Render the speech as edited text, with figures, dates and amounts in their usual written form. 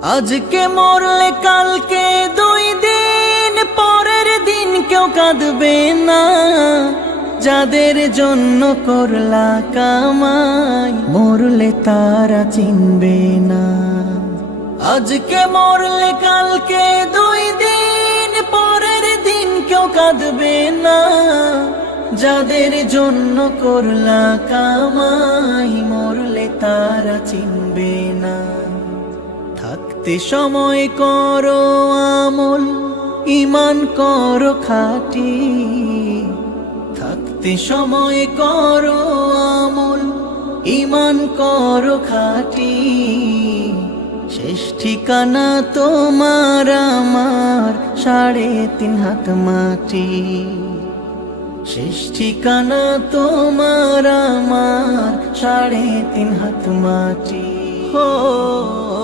আজকে মরলে কালকে 2 দিন পরের দিন কেউ কাঁদবে না। যাদের জন্য করলা কামাই মরলে তারা চিনবে না। আজকে মরলে কালকে 2 দিন পরের দিন কেউ কাঁদবে না। যাদের জন্য করলা কামাই মরলে তারা চিনবে না। থাকতে সময় করো আমল, ঈমান করো খাঁটি। থাকতে সময় করো আমল, ঈমান করো খাঁটি। শেষ ঠিকানা তোমার আমার 3.5 হাত মাটি। শেষ ঠিকানা তোমার আমার 3.5 হাত মাটি।